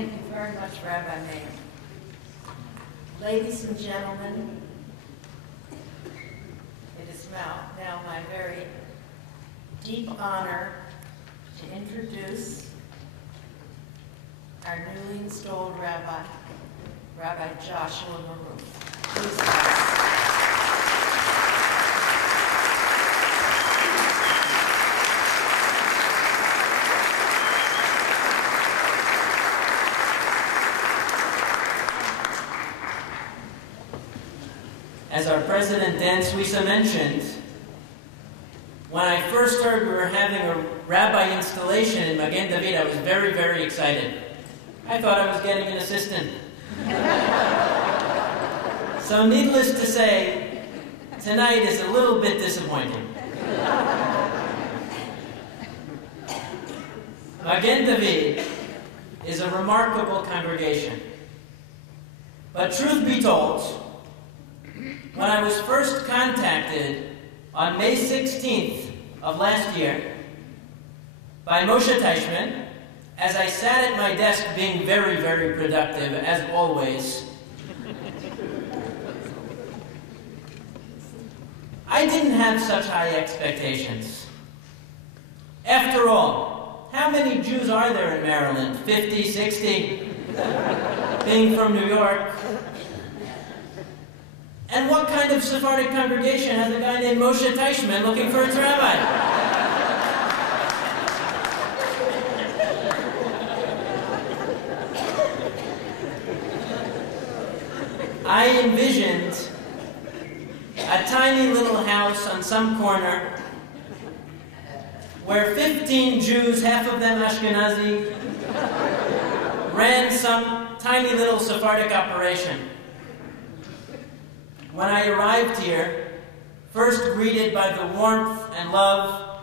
Thank you very much, Rabbi Magen. Ladies and gentlemen, it is now my very deep honor to introduce our newly installed Rabbi, Rabbi Joshua Maroof. Please rise. As our president, Dan Suissa, mentioned, when I first heard we were having a rabbi installation in Magen David, I was very, very excited. I thought I was getting an assistant. So needless to say, tonight is a little bit disappointing. Magen David is a remarkable congregation. But truth be told, when I was first contacted on May 16th of last year by Moshe Teichman, as I sat at my desk being very, very productive, as always, I didn't have such high expectations. After all, how many Jews are there in Maryland? 50, 60? Being from New York. And what kind of Sephardic congregation has a guy named Moshe Teichman looking for its rabbi? I envisioned a tiny little house on some corner where 15 Jews, half of them Ashkenazi, ran some tiny little Sephardic operation. When I arrived here, first greeted by the warmth and love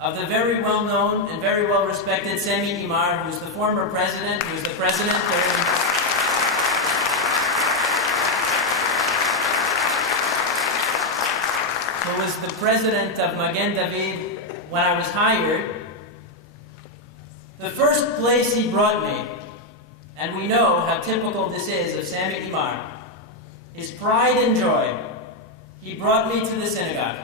of the very well-known and very well-respected Sami Imar, who's the former president, who's the president who was the president of Magen David when I was hired. The first place he brought me, and we know how typical this is of Sami Imar, his pride and joy, he brought me to the synagogue.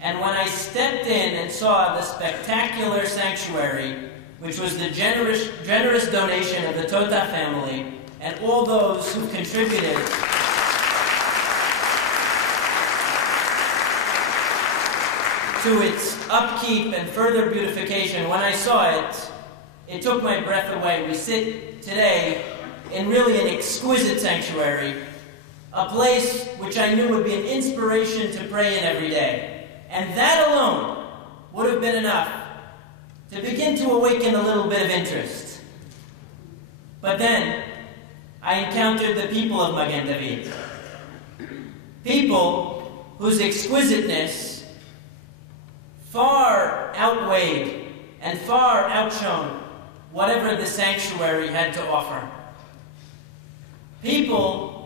And when I stepped in and saw the spectacular sanctuary, which was the generous donation of the Tota family and all those who contributed to its upkeep and further beautification, when I saw it, it took my breath away. We sit today in really an exquisite sanctuary, a place which I knew would be an inspiration to pray in every day. And that alone would have been enough to begin to awaken a little bit of interest. But then, I encountered the people of Magen David. People whose exquisiteness far outweighed and far outshone whatever the sanctuary had to offer. People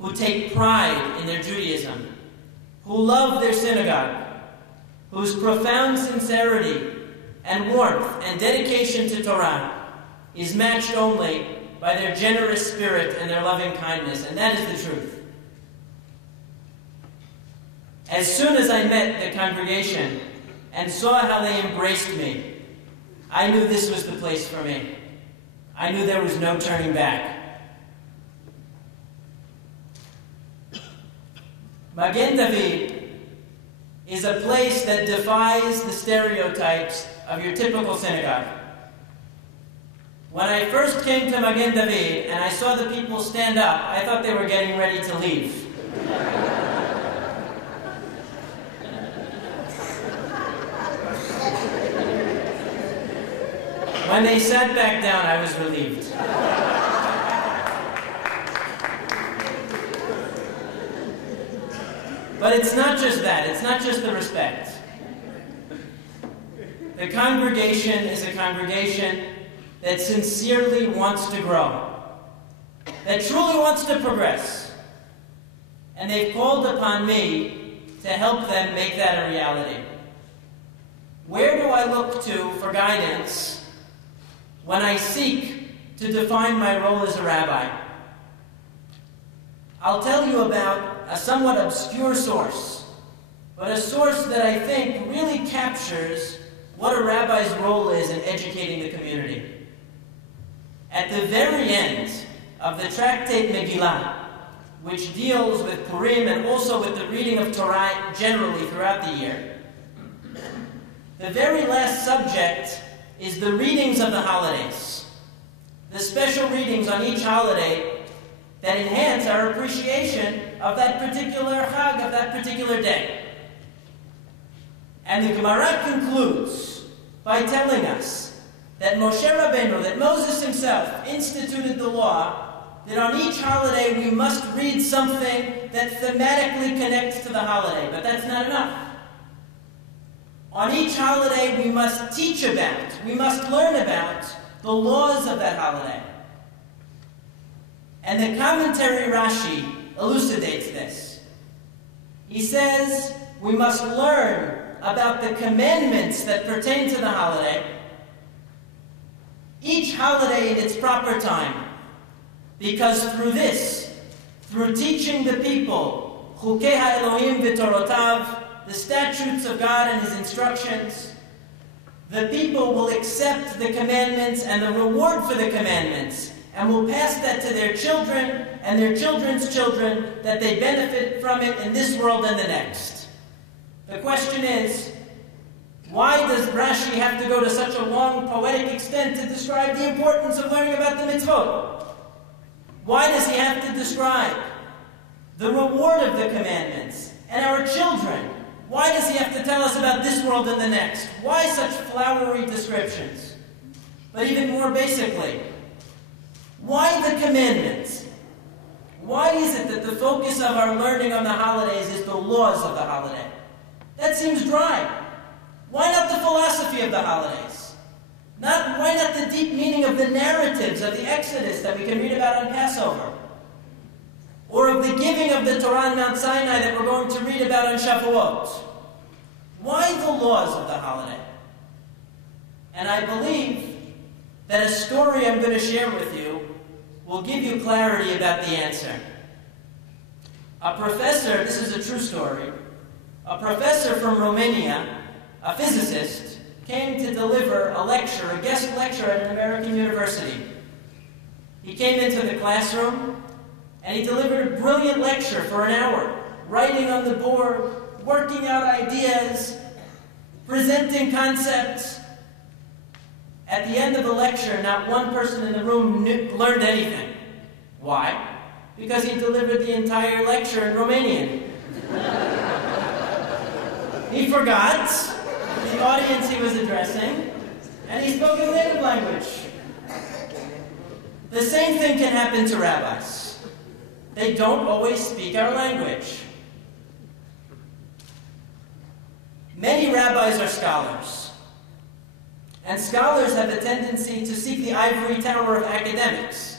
who take pride in their Judaism, who love their synagogue, whose profound sincerity and warmth and dedication to Torah is matched only by their generous spirit and their loving kindness, and that is the truth. As soon as I met the congregation and saw how they embraced me, I knew this was the place for me. I knew there was no turning back. Magen David is a place that defies the stereotypes of your typical synagogue. When I first came to Magen David and I saw the people stand up, I thought they were getting ready to leave. When they sat back down, I was relieved. But it's not just that. It's not just the respect. The congregation is a congregation that sincerely wants to grow, that truly wants to progress. And they've called upon me to help them make that a reality. Where do I look to for guidance when I seek to define my role as a rabbi. I'll tell you about a somewhat obscure source, but a source that I think really captures what a rabbi's role is in educating the community. At the very end of the tractate Megillah, which deals with Purim and also with the reading of Torah generally throughout the year, the very last subject is the readings of the holidays, the special readings on each holiday that enhance our appreciation of that particular Chag, of that particular day. And the Gemara concludes by telling us that Moshe Rabbeinu, that Moses himself, instituted the law that on each holiday we must read something that thematically connects to the holiday. But that's not enough. On each holiday we must teach about, we must learn about the laws of that holiday. And the commentary Rashi elucidates this. He says we must learn about the commandments that pertain to the holiday, each holiday in its proper time, because through this, through teaching the people Chukei HaElohim v'Torotav, the statutes of God and His instructions, the people will accept the commandments and the reward for the commandments, and will pass that to their children and their children's children, that they benefit from it in this world and the next. The question is, why does Rashi have to go to such a long poetic extent to describe the importance of learning about the mitzvot? Why does he have to describe the reward of the commandments and our children? Why does he have to tell us about this world and the next? Why such flowery descriptions? But even more basically, why the commandments? Why is it that the focus of our learning on the holidays is the laws of the holiday? That seems dry. Why not the philosophy of the holidays? Why not the deep meaning of the narratives of the Exodus that we can read about on Passover? Or of the giving of the Torah on Mount Sinai that we're going to read about on Shavuot? Why the laws of the holiday? And I believe that a story I'm going to share with you will give you clarity about the answer. A professor, this is a true story, a professor from Romania, a physicist, came to deliver a lecture, a guest lecture at an American university. He came into the classroom and he delivered a brilliant lecture for an hour, writing on the board, working out ideas, presenting concepts. At the end of the lecture, not one person in the room learned anything. Why? Because he delivered the entire lecture in Romanian. He forgot the audience he was addressing, and he spoke his native language. The same thing can happen to rabbis. They don't always speak our language. Many rabbis are scholars, and scholars have a tendency to seek the ivory tower of academics.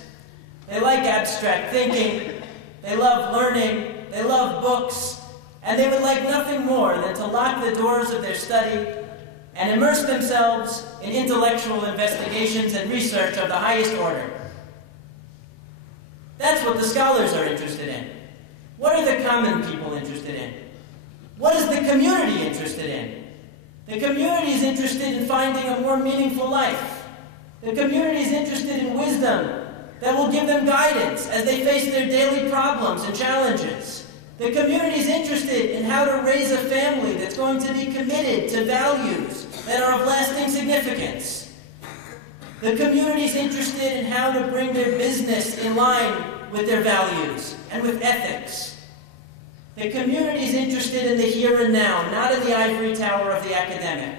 They like abstract thinking, they love learning, they love books, and they would like nothing more than to lock the doors of their study and immerse themselves in intellectual investigations and research of the highest order. That's what the scholars are interested in. What are the common people interested in? What is the community interested in? The community is interested in finding a more meaningful life. The community is interested in wisdom that will give them guidance as they face their daily problems and challenges. The community is interested in how to raise a family that's going to be committed to values that are of lasting significance. The community is interested in how to bring their business in line with their values and with ethics. The community is interested in the here and now, not in the ivory tower of the academic.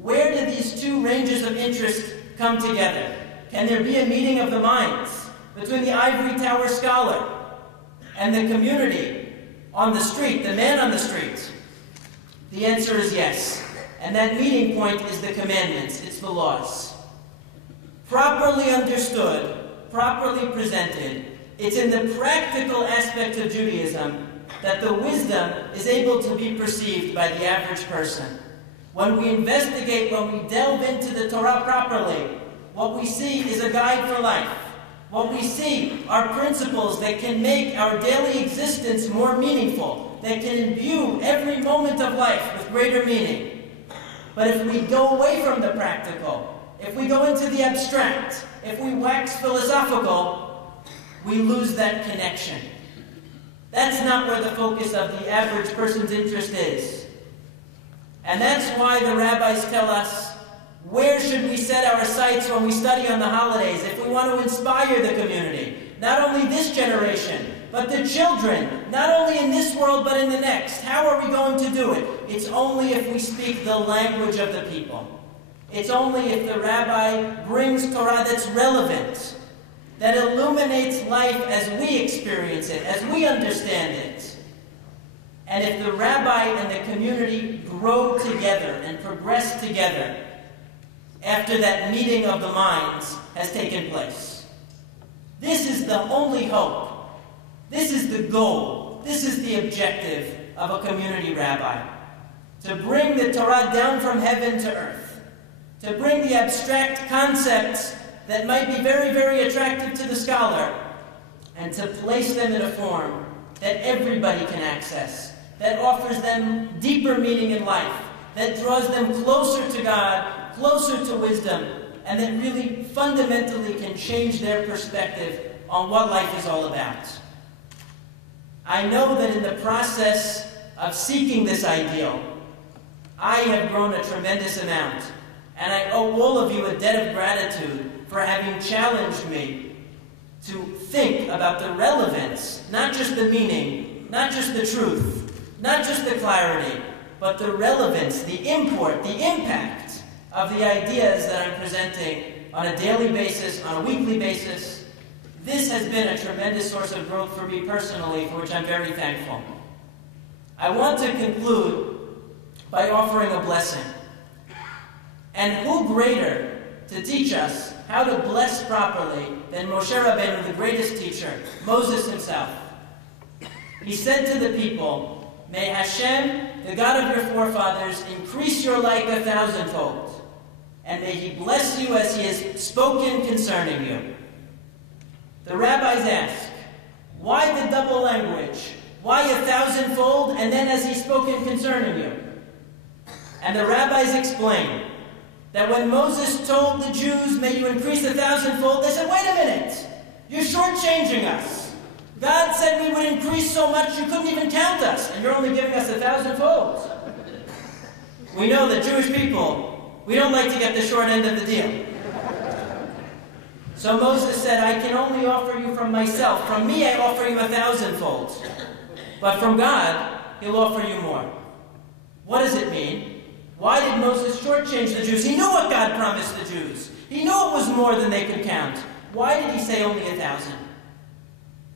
Where do these two ranges of interest come together? Can there be a meeting of the minds between the ivory tower scholar and the community on the street, the man on the street? The answer is yes. And that meeting point is the commandments, it's the laws. Properly understood, properly presented, it's in the practical aspect of Judaism that the wisdom is able to be perceived by the average person. When we investigate, when we delve into the Torah properly, what we see is a guide for life. What we see are principles that can make our daily existence more meaningful, that can imbue every moment of life with greater meaning. But if we go away from the practical, if we go into the abstract, if we wax philosophical, we lose that connection. That's not where the focus of the average person's interest is. And that's why the rabbis tell us, where should we set our sights when we study on the holidays if we want to inspire the community? Not only this generation, but the children, not only in this world but in the next. How are we going to do it? It's only if we speak the language of the people. It's only if the rabbi brings Torah that's relevant, that illuminates life as we experience it, as we understand it. And if the rabbi and the community grow together and progress together after that meeting of the minds has taken place. This is the only hope. This is the goal. This is the objective of a community rabbi. To bring the Torah down from heaven to earth. To bring the abstract concepts that might be very, very attractive to the scholar, and to place them in a form that everybody can access, that offers them deeper meaning in life, that draws them closer to God, closer to wisdom, and that really fundamentally can change their perspective on what life is all about. I know that in the process of seeking this ideal, I have grown a tremendous amount, and I owe all of you a debt of gratitude for having challenged me to think about the relevance, not just the meaning, not just the truth, not just the clarity, but the relevance, the import, the impact of the ideas that I'm presenting on a daily basis, on a weekly basis. This has been a tremendous source of growth for me personally, for which I'm very thankful. I want to conclude by offering a blessing. And who greater to teach us how to bless properly than Moshe Rabbeinu, the greatest teacher, Moses himself. He said to the people, "May Hashem, the God of your forefathers, increase your life 1,000-fold, and may He bless you as He has spoken concerning you." The rabbis ask, why the double language? Why 1,000-fold, and then as He's spoken concerning you? And the rabbis explain that when Moses told the Jews, "May you increase 1,000-fold," they said, "Wait a minute, you're shortchanging us. God said we would increase so much you couldn't even count us, and you're only giving us 1,000-fold." We know that Jewish people, we don't like to get the short end of the deal. So Moses said, "I can only offer you from myself. From me I offer you 1,000-fold. But from God, He'll offer you more." What does it mean? Why did Moses shortchange the Jews? He knew what God promised the Jews. He knew it was more than they could count. Why did He say only 1,000?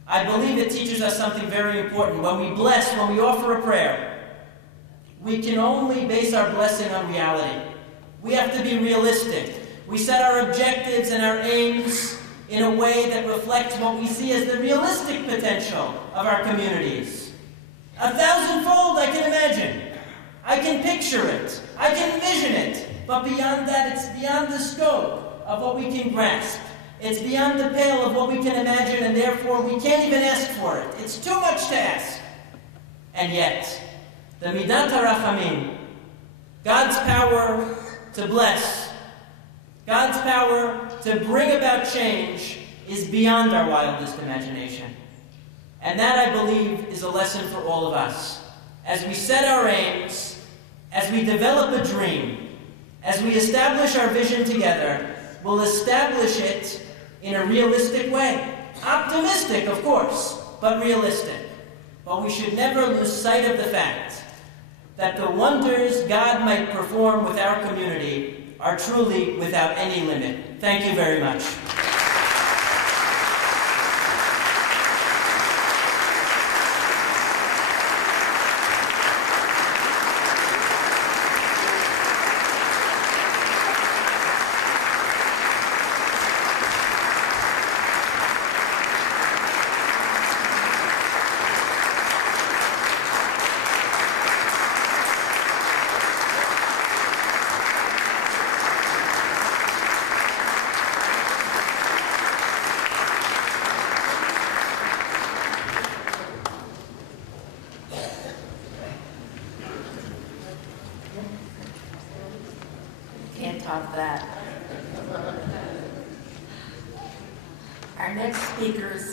I believe it teaches us something very important. When we bless, when we offer a prayer, we can only base our blessing on reality. We have to be realistic. We set our objectives and our aims in a way that reflects what we see as the realistic potential of our communities. 1,000-fold, I can imagine. I can picture it. I can envision it. But beyond that, it's beyond the scope of what we can grasp. It's beyond the pale of what we can imagine, and therefore we can't even ask for it. It's too much to ask. And yet, the Midat HaRachamim, God's power to bless, God's power to bring about change, is beyond our wildest imagination. And that, I believe, is a lesson for all of us. As we set our aims, as we develop a dream, as we establish our vision together, we'll establish it in a realistic way. Optimistic, of course, but realistic. But we should never lose sight of the fact that the wonders God might perform with our community are truly without any limit. Thank you very much. top that. Our next speakers